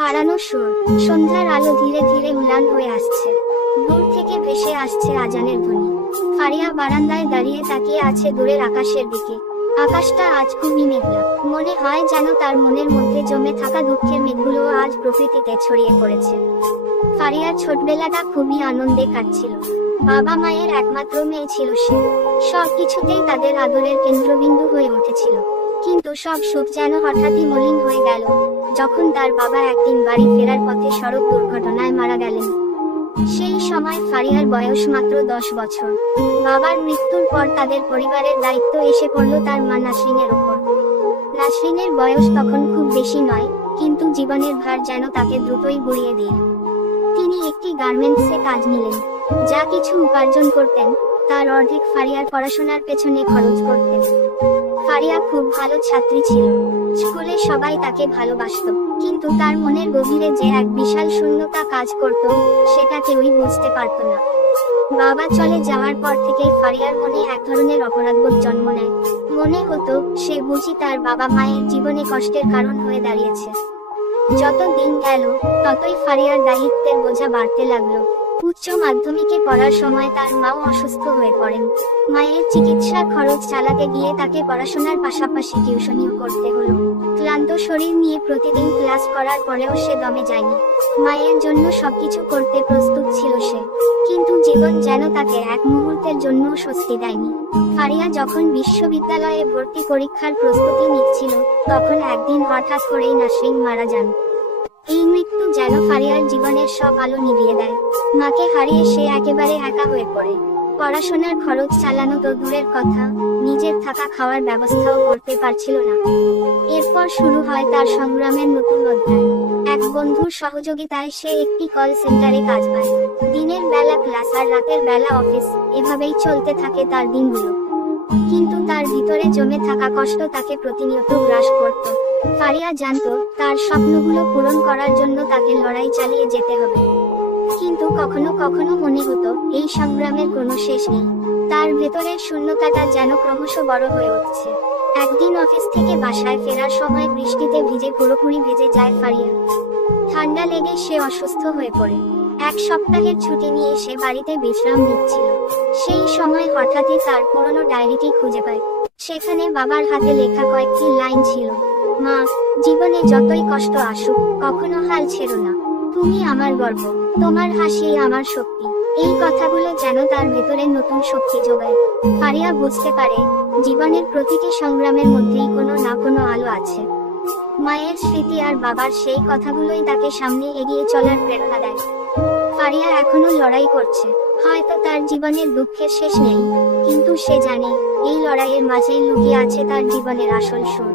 হারানো সুর। সন্ধ্যার আলো ধীরে ধীরে ম্লান হয়ে আসছে। দূর থেকে ভেসে আসছে আজানের ধ্বনি। ফারিয়া বারান্দায় দাঁড়িয়ে তাকিয়ে আছে দূরের আকাশের দিকে। আকাশটা আজ খুবই মেঘলা। মনে হয় যেন তার মনের মধ্যে জমে থাকা দুঃখের মেঘগুলো আজ প্রকৃতিতে ছড়িয়ে পড়েছে। ফারিয়ার ছোটবেলাটা খুবই আনন্দে কাটছিল। বাবা মায়ের একমাত্র মেয়ে ছিল সে। সব কিছুতেই তাদের আদরের কেন্দ্রবিন্দু হয়ে উঠেছিল। কিন্তু সব সুখ যেন হঠাৎই মলিন হয়ে গেল যখন তার বাবা একদিন বাড়ি ফেরার পথে সড়ক দুর্ঘটনায় মারা গেলেন। সেই সময় ফারিয়ার বয়স মাত্র 10 বছর। বাবার মৃত্যুর পর তাদের পরিবারের দায়িত্ব এসে পড়ল তার মা নাসরিনের উপর। নাসরিনের বয়স তখন খুব বেশি নয়, কিন্তু জীবনের ভার যেন তাকে দ্রুতই বুড়িয়ে দিয়ে। তিনি একটি গার্মেন্টসে কাজ নিলেন। যা কিছু উপার্জন করতেন তার অর্ধেক ফারিয়ার পড়াশোনার পেছনে খরচ করতেন। ফারিয়া খুব ভালো ছাত্রী ছিল। স্কুলে সবাই তাকে ভালোবাসত, কিন্তু তার মনের গভীরে যে এক বিশাল শূন্যতা কাজ করত সেটা কেউই বুঝতে পারত না। বাবা চলে যাওয়ার পর থেকেই ফারিয়ার মনে এক ধরনের অপরাধবোধ জন্ম নেয়। মনে হতো সে বুঝি তার বাবা মায়ের জীবনে কষ্টের কারণ হয়ে দাঁড়িয়েছে। যত দিন গেল ততই ফারিয়ার দায়িত্বের বোঝা বাড়তে লাগলো। উচ্চ মাধ্যমিকে পড়ার সময় তার মাও অসুস্থ হয়ে পড়েন। মায়ের চিকিৎসার খরচ চালাতে গিয়ে তাকে পড়াশোনার পাশাপাশি টিউশনিও করতে হলো। ক্লান্ত শরীর নিয়ে প্রতিদিন ক্লাস করার পরেও সে দমে যায়নি। মায়ের জন্য সবকিছু করতে প্রস্তুত ছিল সে। কিন্তু জীবন যেন তাকে এক মুহূর্তের জন্য স্বস্তি দেয়নি। ফারিয়া যখন বিশ্ববিদ্যালয়ে ভর্তি পরীক্ষার প্রস্তুতি নিচ্ছিল তখন একদিন হঠাৎ করেই নাসরিন মারা যান। এই মৃত্যু যেন ফারিয়ার জীবনের সব আলো নিভিয়ে দেয়। মাকে হারিয়ে সে একেবারে একা হয়ে পড়ে। পড়াশোনার খরচ চালানো তো দূরের কথা, নিজের থাকা খাওয়ার ব্যবস্থাও করতে পারছিল না। এরপর শুরু হয় তার সংগ্রামের নতুন অধ্যায়। এক বন্ধুর সহযোগিতায় সে একটি কল সেন্টারে কাজ পায়। দিনের বেলা ক্লাস আর রাতের বেলা অফিস, এভাবেই চলতে থাকে তার দিনগুলো। কিন্তু তার ভিতরে জমে থাকা কষ্ট তাকে প্রতিনিয়ত গ্রাস করত। ফারিয়া জানতো তার স্বপ্নগুলো পূরণ করার জন্য তাকে লড়াই চালিয়ে যেতে হবে। কিন্তু কখনো কখনো মনে হতো এই সংগ্রামের কোনো শেষ নেই। তার ভেতরের শূন্যতাটা যেন ক্রমশ বড় হয়ে উঠছে। একদিন অফিস থেকে বাসায় ফেরার সময় বৃষ্টিতে ভিজে পুরোপুরি ভেজে যায় ফারিয়া। ঠান্ডা লেগে সে অসুস্থ হয়ে পড়ে। এক সপ্তাহের ছুটি নিয়ে সে বাড়িতে বিশ্রাম নিচ্ছিল। সেই সময় হঠাৎই তার পুরনো ডায়েরিটি খুঁজে পায়। সেখানে বাবার হাতে লেখা কয়েকটি লাইন ছিল। মা, জীবনে যতই কষ্ট আসুক কখনো হাল ছেড়ো না। তুমি আমার গর্ব, তোমার হাসিই আমার শক্তি। এই কথাগুলো যেন তার ভেতরে নতুন শক্তি যোগায়। ফারিয়া বুঝতে পারে জীবনের প্রতিটি সংগ্রামের মধ্যেই কোনো না কোনো আলো আছে। মায়ের স্মৃতি আর বাবার সেই কথাগুলোই তাকে সামনে এগিয়ে চলার প্রেরণা দেয়। ফারিয়া এখনো লড়াই করছে। হয়তো তার জীবনের দুঃখের শেষ নেই, কিন্তু সে জানে এই লড়াইয়ের মাঝেই লুকিয়ে আছে তার জীবনের আসল সুর।